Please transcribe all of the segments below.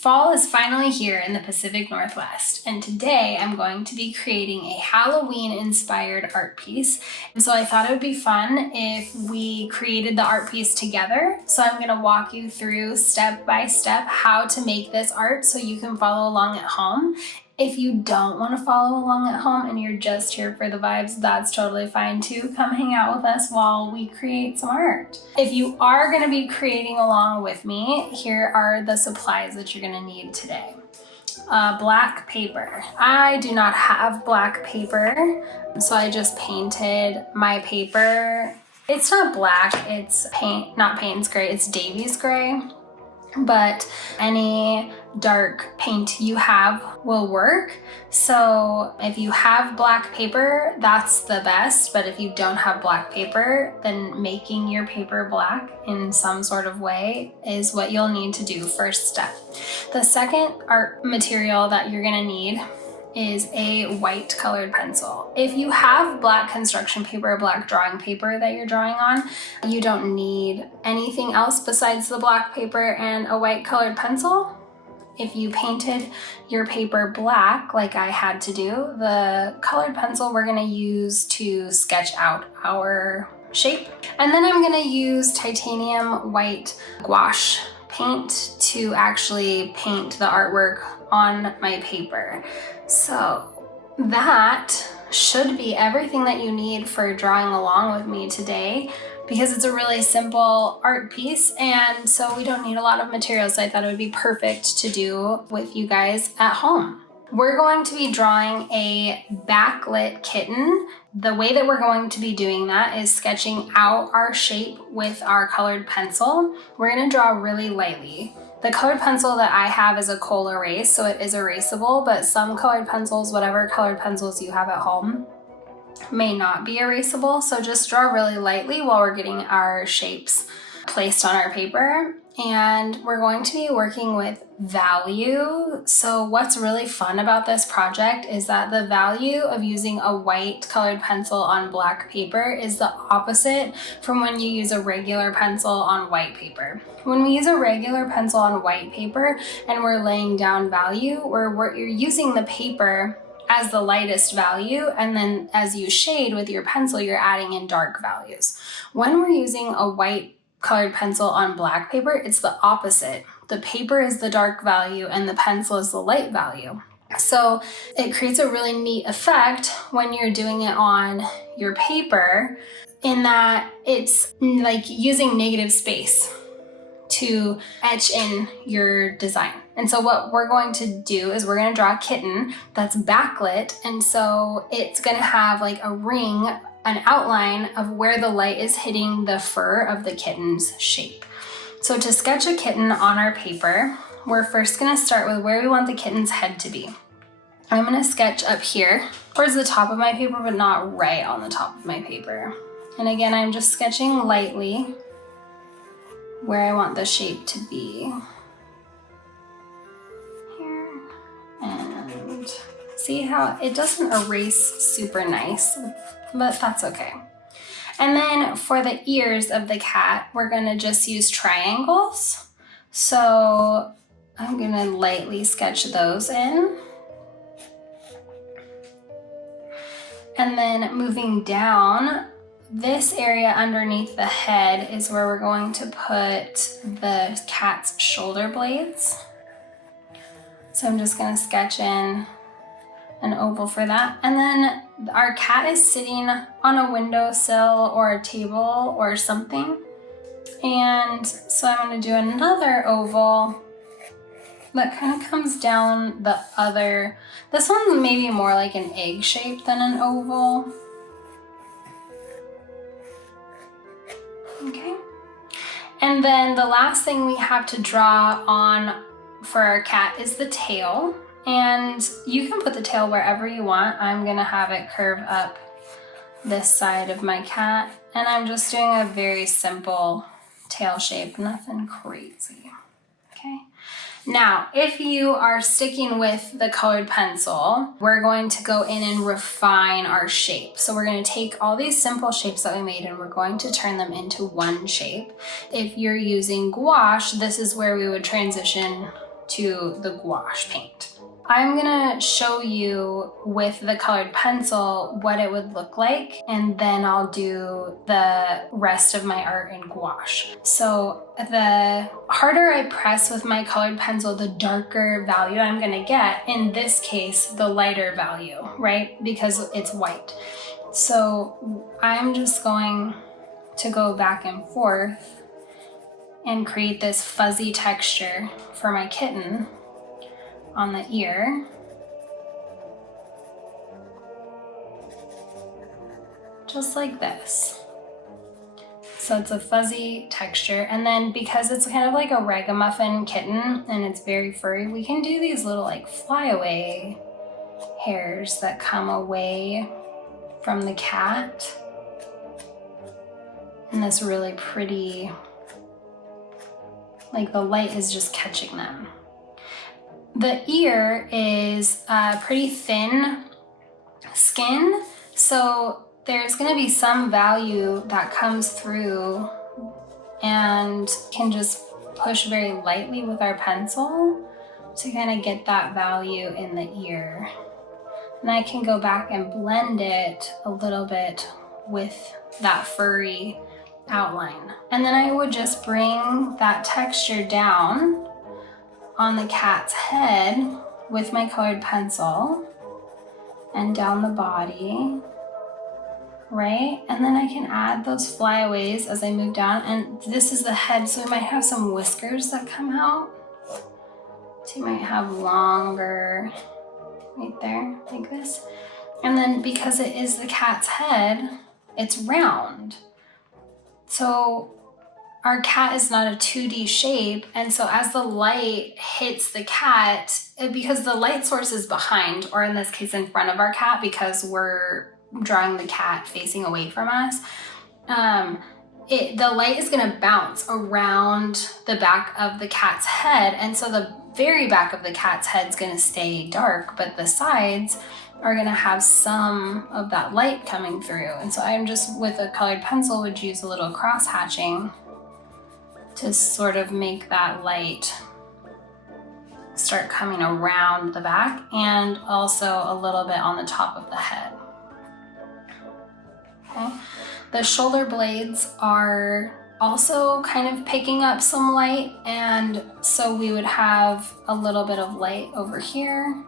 Fall is finally here in the Pacific Northwest, and today I'm going to be creating a Halloween-inspired art piece. And so I thought it would be fun if we created the art piece together. So I'm going to walk you through step by step how to make this art so you can follow along at home. If you don't want to follow along at home and you're just here for the vibes, that's totally fine too. Come hang out with us while we create some art. If you are going to be creating along with me, here are the supplies that you're going to need today. Black paper. I do not have black paper, so I just painted my paper. It's not black, it's not Payton's gray, it's Davy's gray. But any dark paint you have will work. So if you have black paper, that's the best. But if you don't have black paper, then making your paper black in some sort of way is what you'll need to do first step. The second art material that you're gonna need is a white colored pencil. If you have black construction paper, black drawing paper that you're drawing on, you don't need anything else besides the black paper and a white colored pencil. If you painted your paper black, like I had to do, the colored pencil we're gonna use to sketch out our shape. And then I'm gonna use titanium white gouache paint to actually paint the artwork on my paper. So that should be everything that you need for drawing along with me today, because it's a really simple art piece and so we don't need a lot of materials. So I thought it would be perfect to do with you guys at home. We're going to be drawing a backlit kitten. The way that we're going to be doing that is sketching out our shape with our colored pencil. We're gonna draw really lightly. The colored pencil that I have is a kohl erase, so it is erasable, but some colored pencils, whatever colored pencils you have at home, may not be erasable. So just draw really lightly while we're getting our shapes placed on our paper. And we're going to be working with value. So what's really fun about this project is that the value of using a white colored pencil on black paper is the opposite from when you use a regular pencil on white paper. When we use a regular pencil on white paper and we're laying down value, you're using the paper as the lightest value, and then as you shade with your pencil, you're adding in dark values. When we're using a white colored pencil on black paper, it's the opposite. The paper is the dark value and the pencil is the light value. So it creates a really neat effect when you're doing it on your paper, in that it's like using negative space to etch in your design. And so what we're going to do is we're going to draw a kitten that's backlit, and so it's going to have like a ring, an outline of where the light is hitting the fur of the kitten's shape. So to sketch a kitten on our paper, we're first going to start with where we want the kitten's head to be. I'm going to sketch up here towards the top of my paper, but not right on the top of my paper. And again, I'm just sketching lightly where I want the shape to be. Here. And see how it doesn't erase super nice, but that's okay. And then for the ears of the cat, we're gonna just use triangles. So I'm gonna lightly sketch those in. And then moving down, this area underneath the head is where we're going to put the cat's shoulder blades. So I'm just gonna sketch in an oval for that. And then our cat is sitting on a windowsill or a table or something. And so I'm gonna do another oval that kind of comes down the other. This one's maybe more like an egg shape than an oval. Okay. And then the last thing we have to draw on for our cat is the tail. And you can put the tail wherever you want. I'm gonna have it curve up this side of my cat. And I'm just doing a very simple tail shape, nothing crazy. Okay. Now, if you are sticking with the colored pencil, we're going to go in and refine our shape. So we're going to take all these simple shapes that we made and we're going to turn them into one shape. If you're using gouache, this is where we would transition to the gouache paint. I'm gonna show you with the colored pencil what it would look like, and then I'll do the rest of my art in gouache. So the harder I press with my colored pencil, the darker value I'm gonna get. In this case, the lighter value, right? Because it's white. So I'm just going to go back and forth and create this fuzzy texture for my kitten on the ear. Just like this. So it's a fuzzy texture. And then because it's kind of like a ragamuffin kitten and it's very furry, we can do these little like flyaway hairs that come away from the cat. And this really pretty, like the light is just catching them. The ear is pretty thin skin, so there's gonna be some value that comes through and can just push very lightly with our pencil to kind of get that value in the ear. And I can go back and blend it a little bit with that furry outline. And then I would just bring that texture down on the cat's head with my colored pencil and down the body, right? And then I can add those flyaways as I move down. And this is the head, so we might have some whiskers that come out. So you might have longer right there, like this. And then because it is the cat's head, it's round. So our cat is not a 2D shape, and so as the light hits the cat, because the light source is behind, or in this case in front of our cat, because we're drawing the cat facing away from us, the light is gonna bounce around the back of the cat's head, and so the very back of the cat's head is gonna stay dark, but the sides are gonna have some of that light coming through. And so I'm just, with a colored pencil, would use a little cross hatching to sort of make that light start coming around the back and also a little bit on the top of the head. Okay. The shoulder blades are also kind of picking up some light, and so we would have a little bit of light over here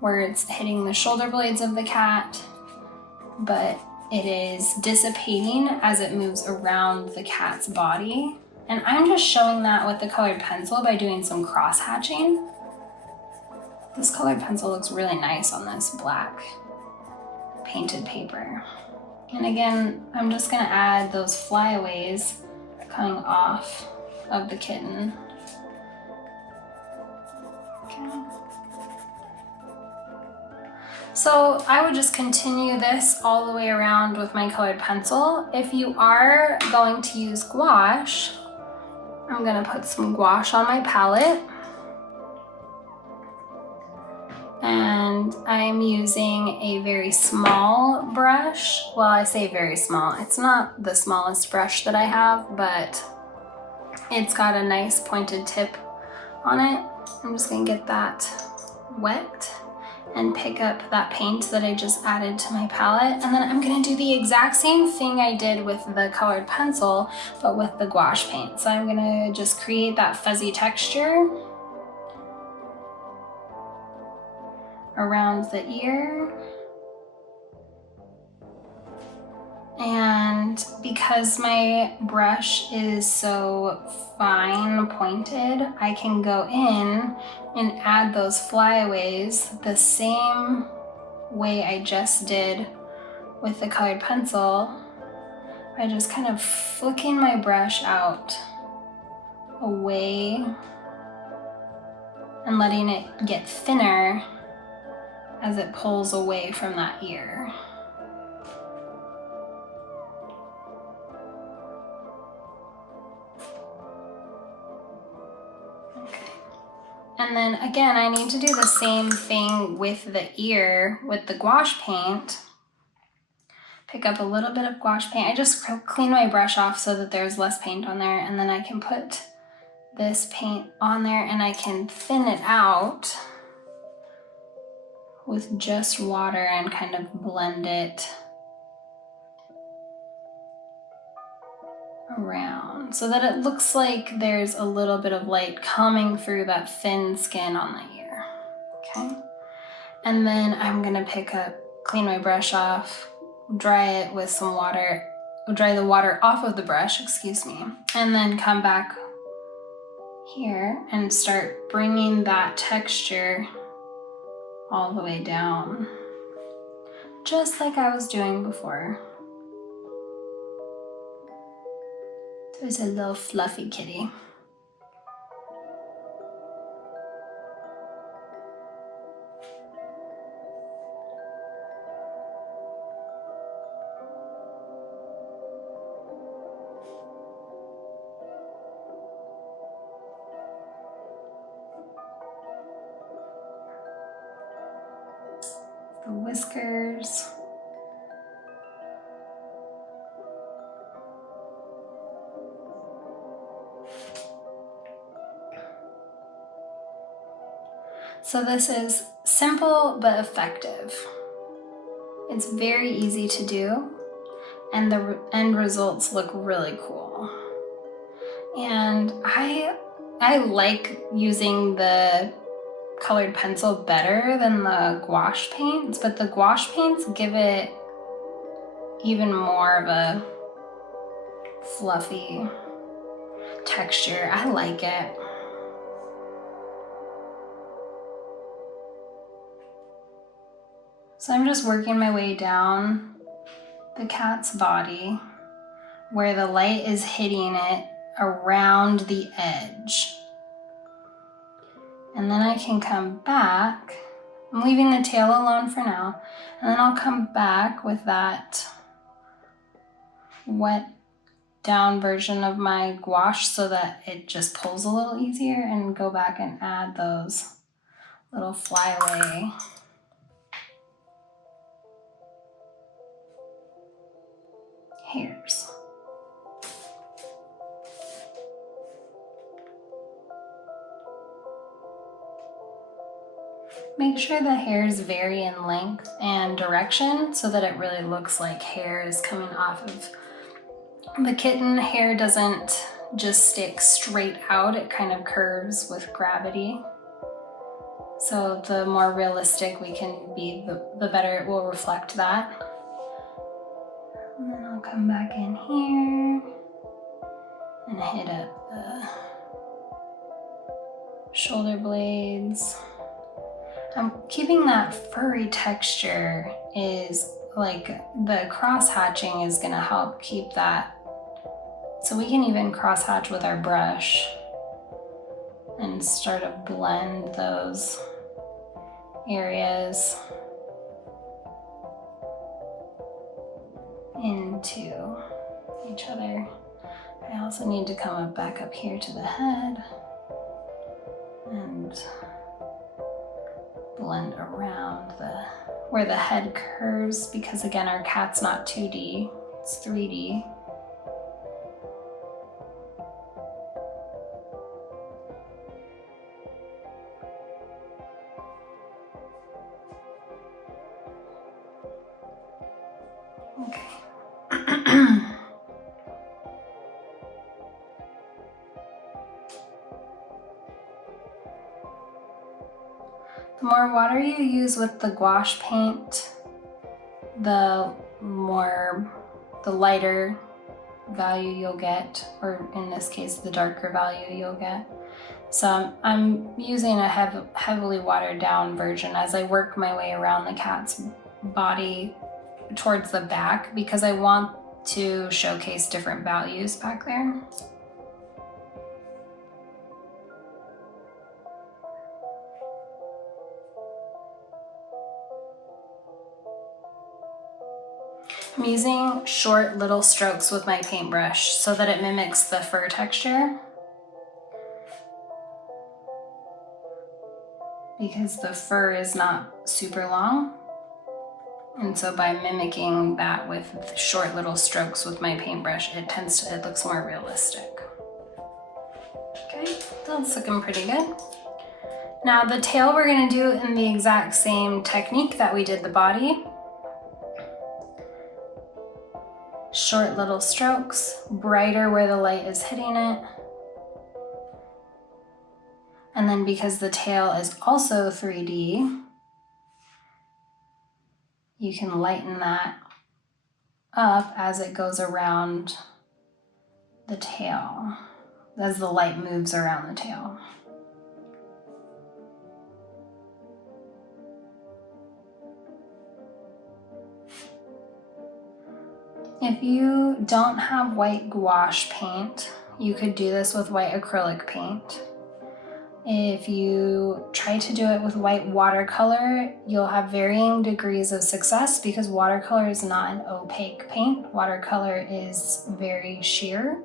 where it's hitting the shoulder blades of the cat, but it is dissipating as it moves around the cat's body. And I'm just showing that with the colored pencil by doing some cross hatching. This colored pencil looks really nice on this black painted paper. And again, I'm just gonna add those flyaways coming off of the kitten. Okay. So I would just continue this all the way around with my colored pencil. If you are going to use gouache, I'm gonna put some gouache on my palette. And I'm using a very small brush. Well, I say very small. It's not the smallest brush that I have, but it's got a nice pointed tip on it. I'm just gonna get that wet and pick up that paint that I just added to my palette. And then I'm gonna do the exact same thing I did with the colored pencil, but with the gouache paint. So I'm gonna just create that fuzzy texture around the ear. And because my brush is so fine pointed, I can go in and add those flyaways the same way I just did with the colored pencil, by just kind of flicking my brush out away and letting it get thinner as it pulls away from that ear. And then again, I need to do the same thing with the ear with the gouache paint. Pick up a little bit of gouache paint. I just clean my brush off so that there's less paint on there, and then I can put this paint on there, and I can thin it out with just water and kind of blend it around so that it looks like there's a little bit of light coming through that thin skin on the ear. Okay, and then I'm gonna clean my brush off, dry it with some water, dry the water off of the brush, excuse me, and then come back here and start bringing that texture all the way down, just like I was doing before. There's a little fluffy kitty. The whiskers. So this is simple but effective. It's very easy to do, and the end results look really cool. And I like using the colored pencil better than the gouache paints, but the gouache paints give it even more of a fluffy texture. I like it. So I'm just working my way down the cat's body where the light is hitting it around the edge. And then I can come back. I'm leaving the tail alone for now. And then I'll come back with that wet down version of my gouache so that it just pulls a little easier, and go back and add those little flyaway hairs. Make sure the hairs vary in length and direction so that it really looks like hair is coming off of the kitten. Hair doesn't just stick straight out, it kind of curves with gravity. So the more realistic we can be, the better it will reflect that. And then I'll come back in here and hit up the shoulder blades. I'm keeping that furry texture, is like the cross hatching is gonna help keep that. So we can even cross hatch with our brush and start to blend those areas into each other. I also need to come back up here to the head and blend around where the head curves, because again, our cat's not 2D, it's 3D. Okay. The more water you use with the gouache paint, the lighter value you'll get, or in this case, the darker value you'll get. So I'm using a heavily watered down version as I work my way around the cat's body towards the back, because I want to showcase different values back there. I'm using short little strokes with my paintbrush so that it mimics the fur texture, because the fur is not super long. And so by mimicking that with short little strokes with my paintbrush, it looks more realistic. Okay. That's looking pretty good. Now the tail we're gonna do in the exact same technique that we did the body. Short little strokes, brighter where the light is hitting it. And then because the tail is also 3D, you can lighten that up as it goes around the tail, as the light moves around the tail. If you don't have white gouache paint, you could do this with white acrylic paint. If you try to do it with white watercolor, you'll have varying degrees of success because watercolor is not an opaque paint. Watercolor is very sheer.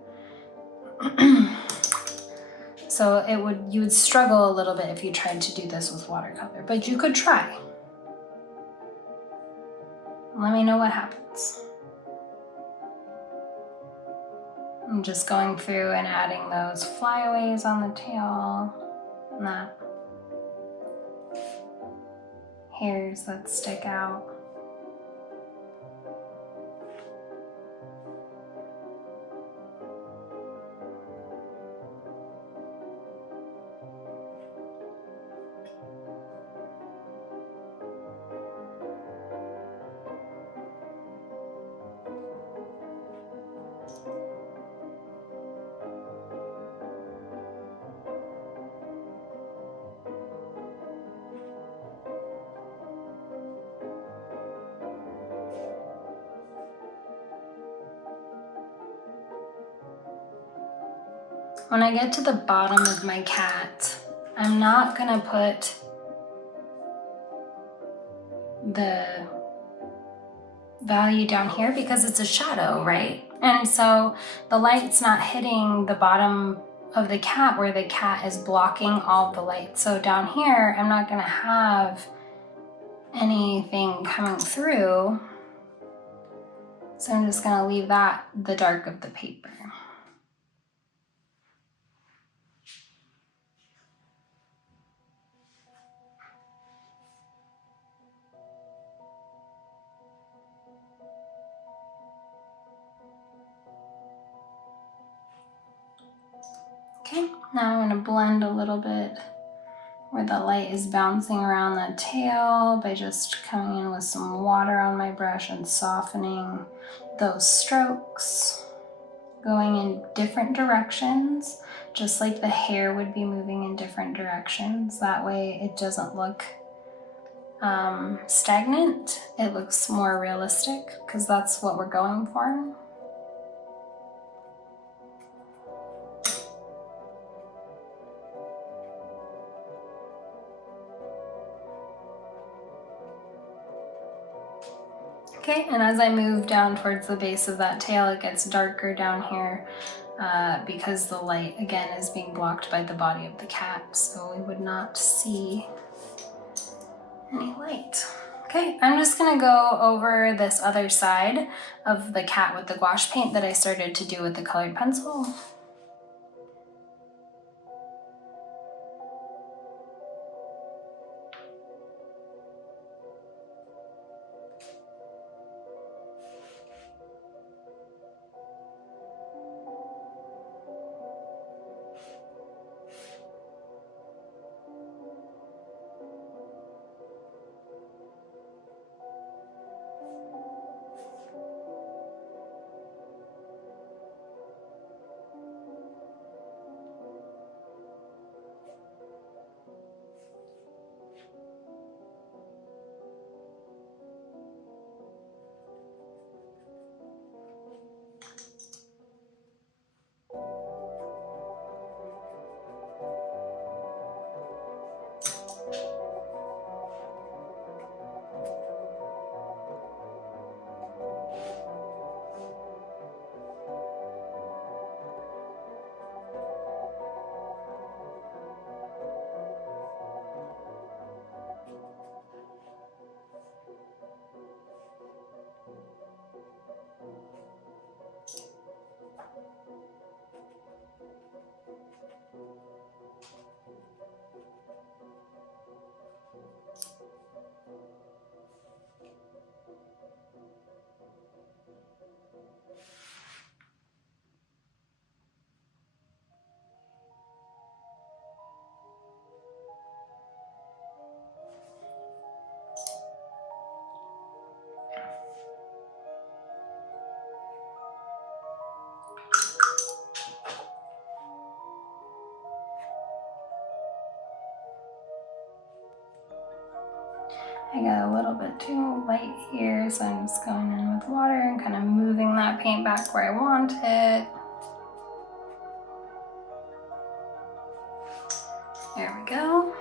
So you would struggle a little bit if you tried to do this with watercolor, but you could try. Let me know what happens. I'm just going through and adding those flyaways on the tail, and that hairs that stick out. When I get to the bottom of my cat, I'm not gonna put the value down here because it's a shadow, right? And so the light's not hitting the bottom of the cat where the cat is blocking all the light. So down here, I'm not gonna have anything coming through. So I'm just gonna leave that the dark of the paper. Okay, now I'm gonna blend a little bit where the light is bouncing around the tail by just coming in with some water on my brush and softening those strokes, going in different directions, just like the hair would be moving in different directions. That way it doesn't look stagnant. It looks more realistic because that's what we're going for. Okay, and as I move down towards the base of that tail, it gets darker down here because the light, again, is being blocked by the body of the cat, so we would not see any light. Okay, I'm just gonna go over this other side of the cat with the gouache paint that I started to do with the colored pencil. I got a little bit too light here, so I'm just going in with water and kind of moving that paint back where I want it. There we go.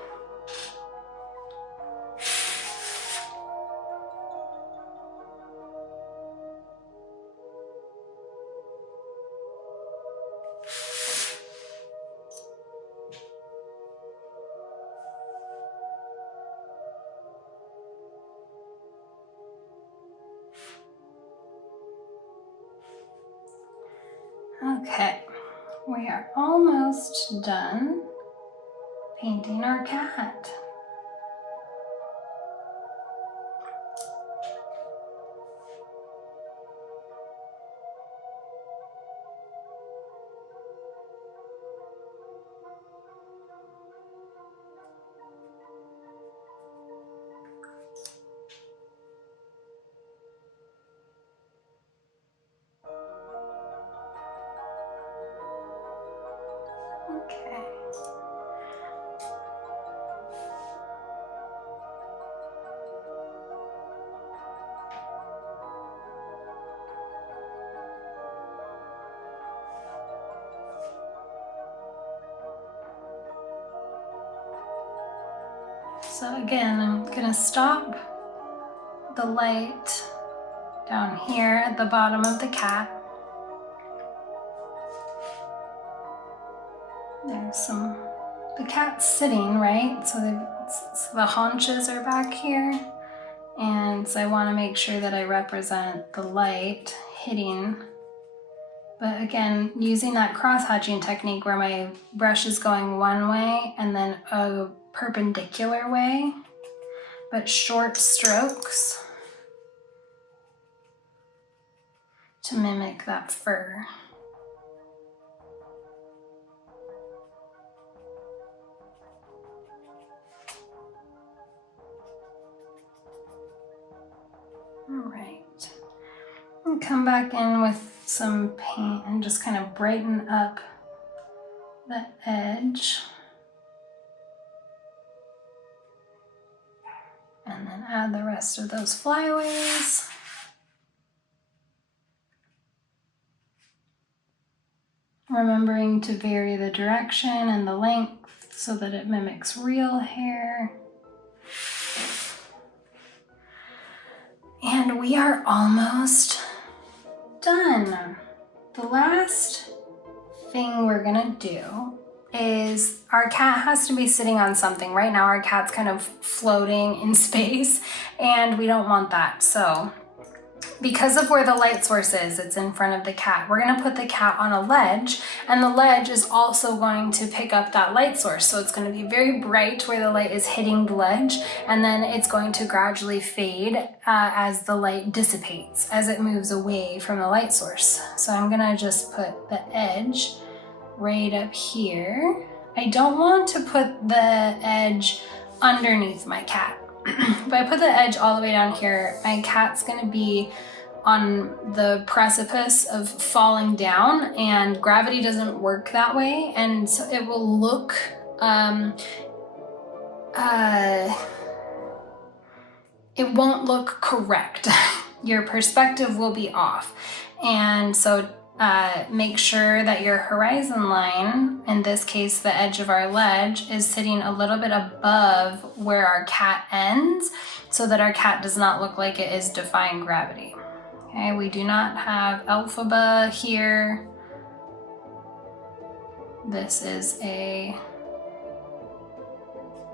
Okay, we are almost done painting our cat. Okay. So again, I'm gonna stop the light down here at the bottom of the cat. There's the cat's sitting, right? So the haunches are back here. And so I want to make sure that I represent the light hitting. But again, using that cross-hatching technique where my brush is going one way and then a perpendicular way, but short strokes to mimic that fur. All right, and come back in with some paint and just kind of brighten up the edge. And then add the rest of those flyaways. Remembering to vary the direction and the length so that it mimics real hair. And we are almost done. The last thing we're gonna do is our cat has to be sitting on something. Right now our cat's kind of floating in space and we don't want that. So because of where the light source is, it's in front of the cat, we're gonna put the cat on a ledge, and the ledge is also going to pick up that light source. So it's gonna be very bright where the light is hitting the ledge, and then it's going to gradually fade as the light dissipates, as it moves away from the light source. So I'm gonna just put the edge right up here. I don't want to put the edge underneath my cat. If I put the edge all the way down here, my cat's gonna be on the precipice of falling down, and gravity doesn't work that way, and so it will look it won't look correct. Your perspective will be off. And so make sure that your horizon line, in this case the edge of our ledge, is sitting a little bit above where our cat ends, so that our cat does not look like it is defying gravity. Okay, we do not have Elphaba here. This is a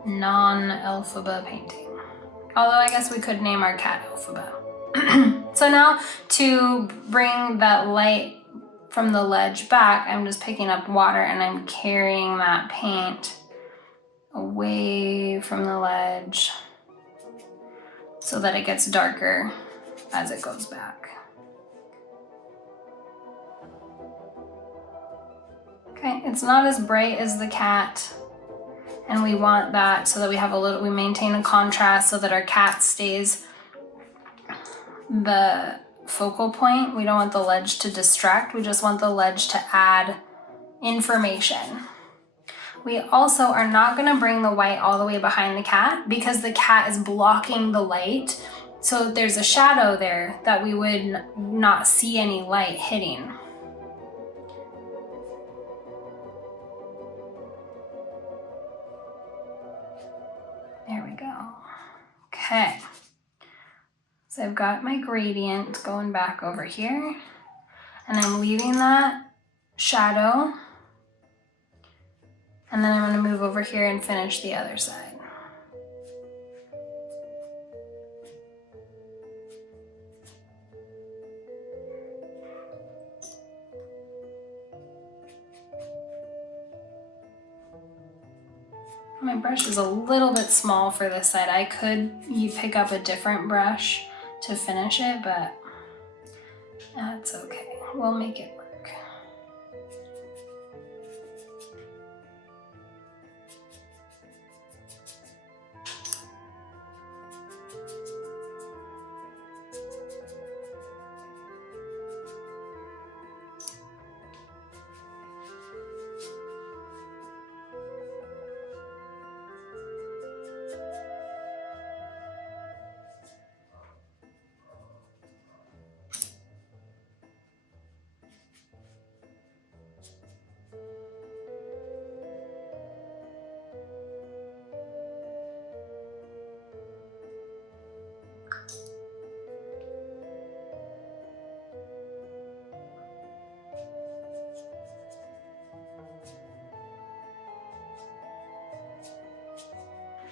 non-Elphaba painting. Although I guess we could name our cat Elphaba. So now to bring that light from the ledge back, I'm just picking up water and I'm carrying that paint away from the ledge so that it gets darker as it goes back. Okay, it's not as bright as the cat, and we want that so that we maintain a contrast so that our cat stays the focal point. We don't want the ledge to distract, we just want the ledge to add information. We also are not going to bring the white all the way behind the cat because the cat is blocking the light. So there's a shadow there that we would not see any light hitting. There we go. Okay. So I've got my gradient going back over here, and I'm leaving that shadow. And then I'm going to move over here and finish the other side. My brush is a little bit small for this side. You pick up a different brush to finish it, but that's okay. We'll make it work.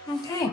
Okay.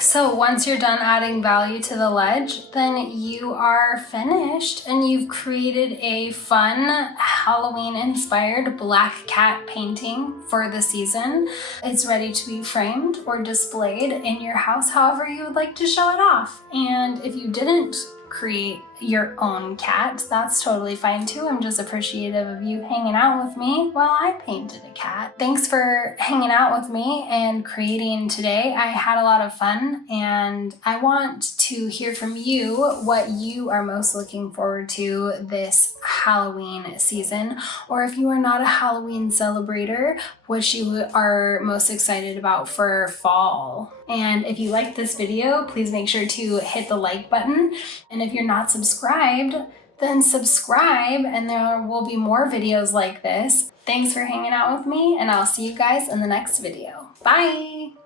So once you're done adding value to the ledge, then you are finished and you've created a fun Halloween-inspired black cat painting for the season. It's ready to be framed or displayed in your house however you would like to show it off. And if you didn't create your own cat, that's totally fine too. I'm just appreciative of you hanging out with me while I painted a cat. Thanks for hanging out with me and creating today. I had a lot of fun, and I want to hear from you what you are most looking forward to this Halloween season, or if you are not a Halloween celebrator, what you are most excited about for fall. And if you liked this video, please make sure to hit the like button. And if you're not subscribed, then subscribe, and there will be more videos like this. Thanks for hanging out with me, and I'll see you guys in the next video. Bye!